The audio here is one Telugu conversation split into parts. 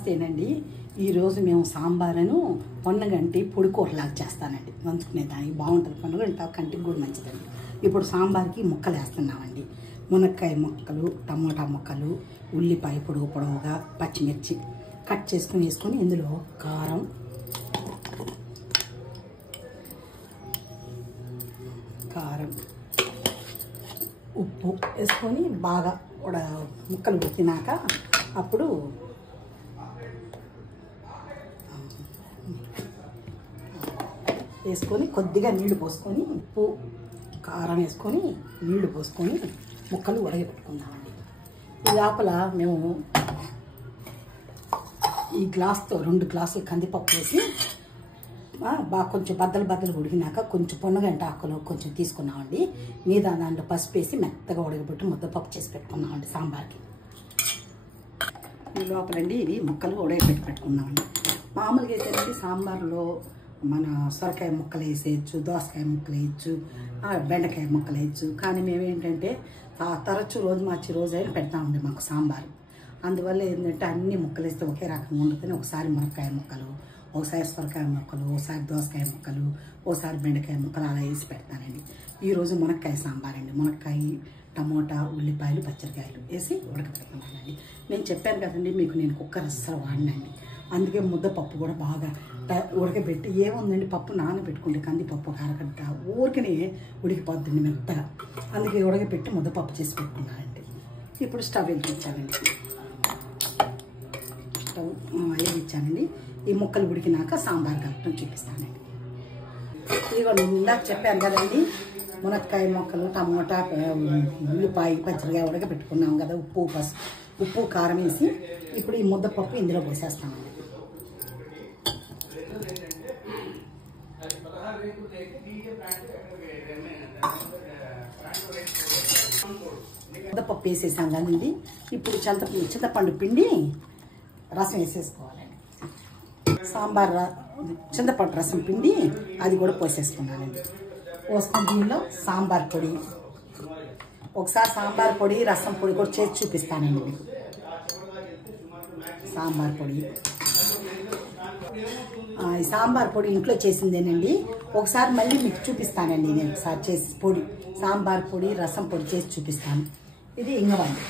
నమస్తేనండి. ఈరోజు మేము సాంబారును పొన్నగంటి పొడికూరలాగా చేస్తానండి. నంచుకునేదానికి బాగుంటుంది. పొన్నగంట కంటికి కూడా మంచిదండి. ఇప్పుడు సాంబార్కి ముక్కలు వేస్తున్నామండి. మునక్కాయ ముక్కలు, టమోటా ముక్కలు, ఉల్లిపాయ పొడవుగా, పచ్చిమిర్చి కట్ చేసుకుని వేసుకొని ఇందులో కారం, ఉప్పు వేసుకొని బాగా ముక్కలు ఉడికినాక అప్పుడు వేసుకొని కొద్దిగా నీళ్లు పోసుకొని ఉప్పు కారం వేసుకొని నీళ్లు పోసుకొని ముక్కలు ఉడకబెట్టుకుందామండి. ఈ లోపల మేము ఈ గ్లాస్తో 2 గ్లాసులు కందిపప్పు వేసి బాగా కొంచెం బద్దలు ఉడికినాక కొంచెం పొన్నగంట ఆకులు కొంచెం తీసుకున్నామండి. మీద దాంట్లో పసుపు వేసి మెత్తగా ఉడకబెట్టి ముద్దపప్పు చేసి పెట్టుకున్నామండి సాంబార్కి. ఈ లోపలండి ఇవి ముక్కలు ఉడకబెట్టి పెట్టుకున్నామండి. మామూలుగా అయితేనండి సాంబార్లో మన సొరకాయ ముక్కలు వేసేయచ్చు, దోసకాయ ముక్కలు వేయచ్చు, బెండకాయ ముక్కలు వేయచ్చు. కానీ మేమేంటంటే తరచు రోజు మార్చి రోజు అయినా పెడతామండి మాకు సాంబారు. అందువల్ల ఏంటంటే అన్ని ముక్కలు వేస్తే ఒకే రకంగా ఉండదని ఒకసారి మునక్కాయ ముక్కలు, ఒకసారి సొరకాయ ముక్కలు, ఒకసారి దోసకాయ ముక్కలు, ఒకసారి బెండకాయ ముక్కలు అలా వేసి పెడతానండి. ఈరోజు మునక్కాయ సాంబార్ అండి. మునక్కాయ, టమోటా, ఉల్లిపాయలు, పచ్చిమిరకాయలు వేసి ఉడకబెట్టుకున్నానండి. నేను చెప్పాను కదండి మీకు, నేను కుక్కర్ అస్సలు వాడినండి. అందుకే ముద్దపప్పు కూడా బాగా ఉడకబెట్టి ఏముందండి పప్పు నానబెట్టుకుంటే కందిపప్పు ఒక అరగంట ఊరికనే ఉడికిపోద్దండి మెత్తగా. అందుకే ఉడకబెట్టి ముద్దపప్పు చేసి పెట్టుకున్నానండి. ఇప్పుడు స్టవ్ వెలిగించానండి. స్టవ్ వెలిగించానండి. ఈ ముక్కలు ఉడికినాక సాంబార్ కలపడం చూపిస్తానండి. ఇదిగో నేను ఇందాక చెప్పాను కదండి, మునక్కాయ ముక్కలు, టమోటా, ఉల్లిపాయ, పచ్చిమిరకాయ ఉడకబెట్టుకున్నాం కదా, ఉప్పు కారం వేసి ఇప్పుడు ఈ ముద్దపప్పు ఇందులో పోసేస్తామండి. ముద్దపప్పు వేసేసాం కదండి. ఇప్పుడు చింతపండు పిండి రసం వేసేసుకోవాలండి. సాంబార్ చింతపండు రసం పిండి అది కూడా పోసేసుకున్నానండి. పోసుకుని దీనిలో సాంబార్ పొడి, ఒకసారి సాంబార్ పొడి, రసం పొడి కూడా చేసి చూపిస్తానండి మీకు. సాంబార్ పొడి, ఈ సాంబార్ పొడి ఇంట్లో చేసిందేనండి. ఒకసారి మళ్ళీ మీకు చూపిస్తానండి. నేను ఒకసారి చేసి పొడి, సాంబార్ పొడి, రసం పొడి చేసి చూపిస్తాను. ఇది ఇంగవండి.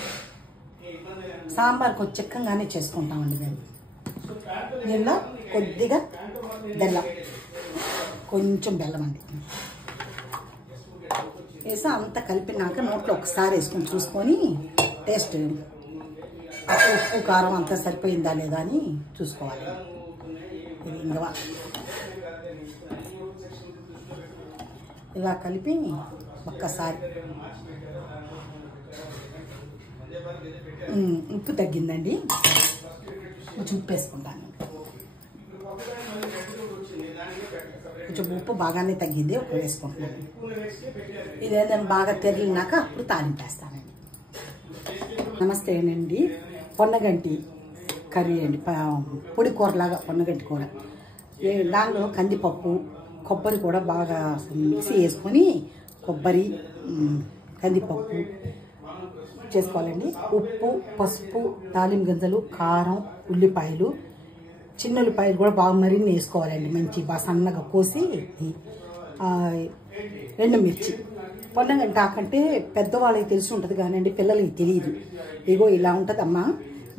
సాంబార్ కొంచెం చిక్కగానే చేసుకుంటామండి మేము. దీనిలో కొద్దిగా బెల్లం, కొంచెం బెల్లం అండి వేసి అంతా కలిపినాక నోట్లో ఒకసారి వేసుకొని చూసుకొని టేస్ట్ ఉప్పు కారం అంతా సరిపోయిందా లేదా అని చూసుకోవాలి. ఇది ఇంగవ ఇలా కలిపి ఒక్కసారి ఉప్పు తగ్గిందండి, కొంచెం ఉప్పు వేసుకుంటాను. కొంచెం ఉప్పు బాగానే తగ్గింది, ఉప్పు వేసుకుంటున్నాను. ఇదేదైనా బాగా తెరిలినాక అప్పుడు తాలింపేస్తానండి. నమస్తే అండి. పొన్నగంటి కర్రీ అండి, పొడి కూరలాగా పొన్నగంటి కూర. దానిలో కందిపప్పు, కొబ్బరి కూడా బాగా మిక్సీ వేసుకొని కొబ్బరి, కందిపప్పు చేసుకోవాలండి. ఉప్పు, పసుపు, తాలింపు గింజలు, కారం, ఉల్లిపాయలు, చిన్న ఉల్లిపాయలు కూడా బాగా మరిన్ని వేసుకోవాలండి. మంచి బాగా సన్నగా కోసి, ఎండుమిర్చి. పొన్నగంట ఆకంటే పెద్దవాళ్ళకి తెలిసి ఉంటుంది కానివ్వండి, పిల్లలకి తెలియదు. ఇగో ఇలా ఉంటుంది అమ్మా.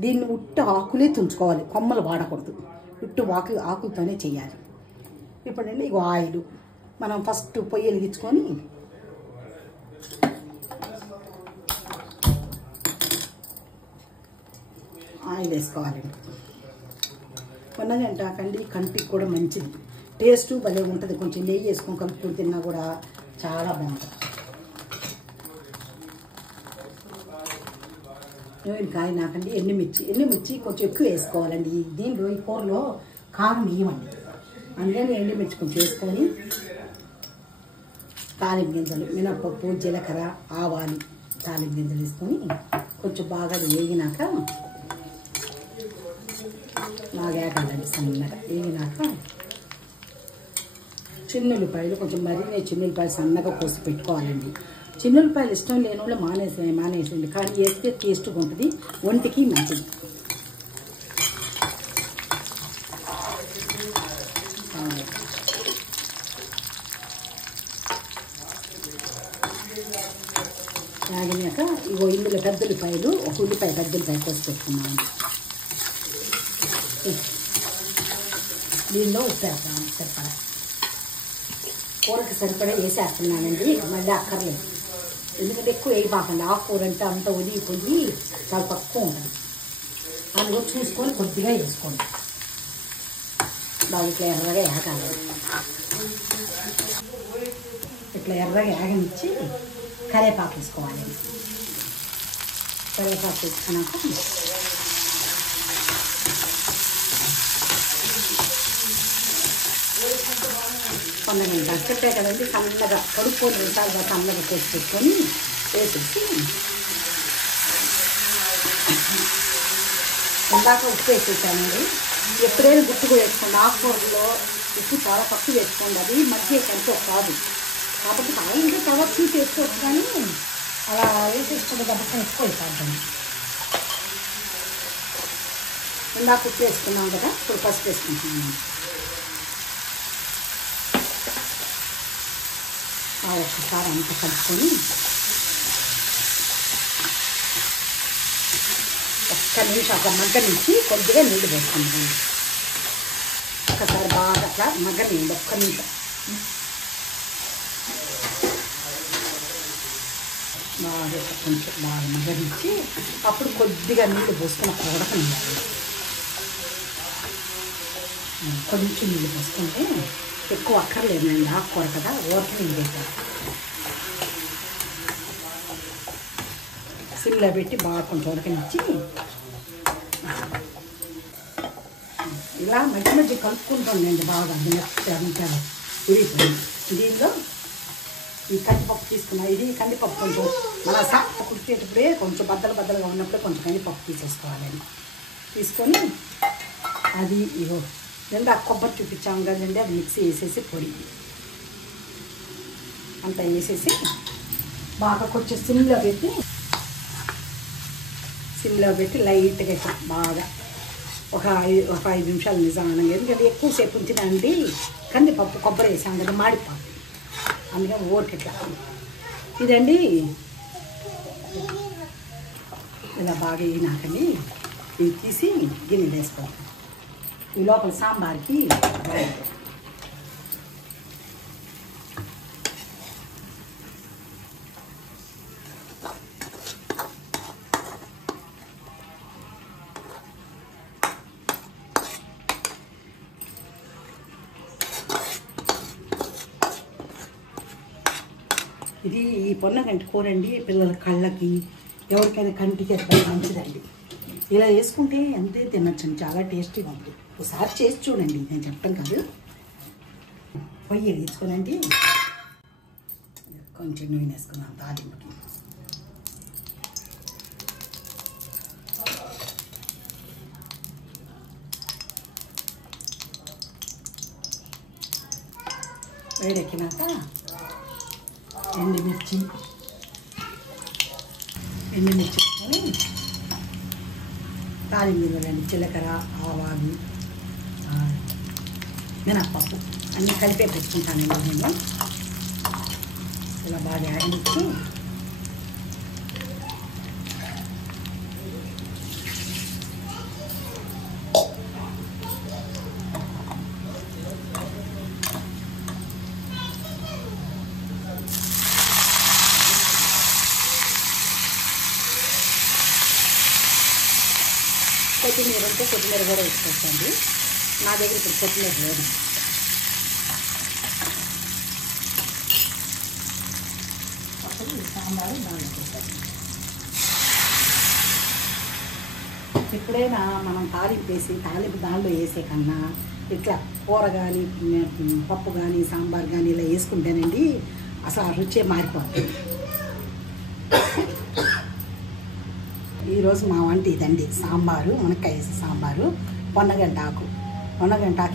దీన్ని ఉట్టు ఆకులే తుంచుకోవాలి, కొమ్మలు వాడకూడదు. ఉట్టు ఆకులతోనే చేయాలి. ఇప్పుడండి ఇగో ఆయిల్ మనం ఫస్ట్ పొయ్యి వెలిగించుకొని ఆయిల్ వేసుకోవాలండి. పొన్నగంట కంటికి కూడా మంచిది, టేస్ట్ భలే ఉంటుంది. కొంచెం నెయ్యి వేసుకొని కలుపుకొని తిన్నా కూడా చాలా బాగుంటుంది. కాయ నాకండి ఎండుమిర్చి కొంచెం ఎక్కువ వేసుకోవాలండి. దీంట్లో ఈ కూరలో కారం వేయమండి, అందుకని ఎండుమిర్చి కొంచెం వేసుకొని తాలింపు గింజలు, మినపప్పు, జీలకర్ర, ఆవాలు, తాలింపు గింజలు వేసుకొని కొంచెం బాగా వేగినాక బాగా వేగాలండి. సన్నగా వేగినాక చిన్నుల్లిపాయలు, కొంచెం మరిన్ని చిన్నుల్లిపాయలు సన్నగా కోసి పెట్టుకోవాలండి. చిన్నుల్లిపాయలు ఇష్టం లేని వాళ్ళు మానేసేయండి, కానీ వేస్తే టేస్ట్గా ఉంటుంది, ఒంటికి మంచిది. ఇగో ఇందులో పెద్దల్లిపాయలు, ఒక ఉల్లిపాయ పెద్దల్లిపాయ కోసి పెట్టుకున్నామండి. దీనిలో ఉప్పు వేస్తాను సరిపడా, కూరకి సరిపడా వేసేస్తున్నానండి. మళ్ళీ అక్కర్లేదు, ఎందుకంటే ఎక్కువ వేయబాకండి. ఆకుకూర అంటే అంత ఒదిగిపోయి చాలా తక్కువ ఉంటుంది. అందులో చూసుకొని కొద్దిగా వేసుకోండి. బాగా ఇట్లా ఎర్రగా వేగాలి. ఇట్లా ఎర్రగా వేగనిచ్చి కరివేపాకు వేసుకోవాలి. కరివేపాకు వేసుకున్నాక సన్నగా చెప్పే కదండి, సన్నగా కడుక్కొని ఉంటారుగా, సన్నగా కోసి పెట్టుకొని వేసేసి ఇందాక ఉప్పు వేసేసానండి. ఎప్పుడైనా గుర్తుకు వేసుకోండి, ఆకుకూరలో ఉప్పు చాలా తక్కువ వేసుకోండి, అది మధ్య కంటే కాదు. కాబట్టి కావాలంటే తర్వాత తీసి వేసుకోవచ్చు, కానీ అలా వేసేసుకుంటే కాబట్టి ఎక్కువ అయిపోతుంది. ఇందాక ఉప్పు వేసుకున్నాం కదా, ఇప్పుడు పసుపు వేసుకుంటున్నాను. ఒక్కసారి అంతా కలుపుకొని ఒక్క నిమిషం అట్లా మగ్గనించి కొద్దిగా నీళ్ళు వేసుకుంటాను. ఒక్కసారి బాగా అట్లా మగ్గనిండి, ఒక్క నిమిషం బాగా కొంచెం బాగా మగ్గనించి అప్పుడు కొద్దిగా నీళ్ళు పోసుకొని అక్కడ ఉడకనివ్వాలి. కొంచెం నీళ్ళు పోసుకుంటే ఎక్కువ అక్కర్లేదండి, ఆకుకూర కదా, ఊరకి నీళ్ళు పెట్టారు. సిమ్లో పెట్టి బాగా కొంచెం ఉడకనిచ్చి ఇలా మధ్య మధ్య కలుపుకుంటుండండి బాగా. అది అంతా ఉరిగిపోయింది. దీనిలో ఈ కందిపప్పు తీసుకున్నా, ఇది కందిపప్పు కొంచెం మన సాగు కుడిచేటప్పుడే కొంచెం బద్దలుగా ఉన్నప్పుడే కొంచెం కందిపప్పు తీసేసుకోవాలండి. తీసుకొని అది ఇగో ఆ కొబ్బరి చూపించాము కదండి, అది మిక్సీ వేసేసి పొడి అంతా వేసేసి బాగా కొంచెం సిమ్లో పెట్టి లైట్గా ఇట్లా బాగా ఒక 5 నిమిషాలు నిజానంగా, ఎందుకంటే ఎక్కువసేపు ఉంచినండి కందిపప్పు కొబ్బరి వేసాం కదా మాడిపోతుంది, అందుకని ఓటు ఇట్లా ఇదండి. ఇలా బాగా వేయినాకని ఇది తీసి గిన్నెలు వేసుకోవాలి. ఈ లోపల సాంబార్కి ఇది ఈ పొన్నగంటి కూర అండి, పిల్లల కళ్ళకి ఎవరికైనా కంటికి ఎక్కడ మంచిదండి. ఇలా వేసుకుంటే ఎంతే తినచ్చండి, చాలా టేస్టీగా ఉంటుంది. ఒకసారి చేసి చూడండి, నేను చెప్పాను కాదు. పొయ్యి వేసుకోనండి, కొంచెం నూనె వేసుకున్నాను తాలింపుకి. వేడెక్కినాక ఎండుమిర్చి వేసుకొని తాలింపులండి, జీలకర్ర, ఆవాలు, మినప్పప్పు అన్నీ కలిపే పెట్టుకుంటానండి నేను. ఇలా బాగా ఆడించి కొత్తిమీర ఉంటే కొత్తిమీర కూడా వేసుకోవచ్చండి. నా దగ్గర ఇప్పుడు కొత్తిమీర లేదు. అప్పుడు సాంబారు బాగా చేస్తాను. ఎప్పుడైనా మనం తాలింపు దానిలో వేసే కన్నా ఇట్లా కూర కానీ పప్పు కానీ సాంబార్ కానీ ఇలా వేసుకుంటేనండి అసలు ఆ రుచే మారిపోతుంది. ఈరోజు మా వంట ఇదండి, సాంబారు, మునక్కాయ వేసి సాంబారు, పొన్నగంటాకు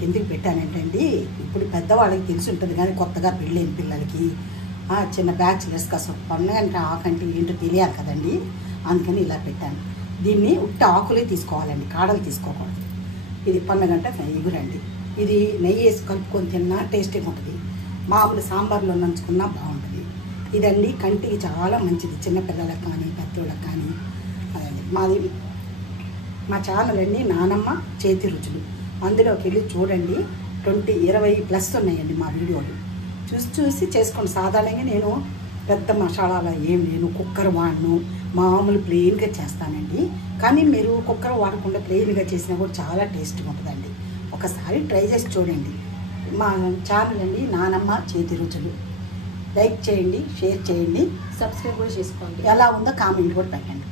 ఎందుకు పెట్టానంటే ఇప్పుడు పెద్దవాళ్ళకి తెలిసి ఉంటుంది కానీ కొత్తగా పెళ్ళైన పిల్లలకి, చిన్న బ్యాచిలర్స్కి అసలు పొన్నగంట ఆకు అంటే ఏంటో తెలియాలి కదండి, అందుకని ఇలా పెట్టాను. దీన్ని ఉట్టి ఆకులే తీసుకోవాలండి, కాడలు తీసుకోకూడదు. ఇది పొన్నగంట ఎగురండి. ఇది నెయ్యి వేసి కలుపుకొని తిన్నా టేస్టీగా ఉంటుంది. మామూలు సాంబార్లో నంచుకున్నా బాగుంటుంది. ఇదండి కంటికి చాలా మంచిది, చిన్నపిల్లలకు కానీ పెద్దోళ్ళకి కానీ. అదండి మా ఛానల్ అండి నానమ్మ చేతి రుచులు. అందులోకి వెళ్ళి చూడండి, 20+ ఉన్నాయండి మా వీడియోలు. చూసి చేసుకోండి. సాధారణంగా నేను పెద్ద మసాలాలు ఏం లేను, కుక్కర్ వాడను, మామూలు ప్లెయిన్గా చేస్తానండి. కానీ మీరు కుక్కర్ వాడకుండా ప్లెయిన్గా చేసినా కూడా చాలా టేస్ట్గా ఉంటుందండి. ఒకసారి ట్రై చేసి చూడండి. మా ఛానల్ అండి నానమ్మ చేతి రుచులు. లైక్ చేయండి, షేర్ చేయండి, సబ్స్క్రైబ్ కూడా చేసుకోండి. ఎలా ఉందో కామెంట్ కూడా పెట్టండి.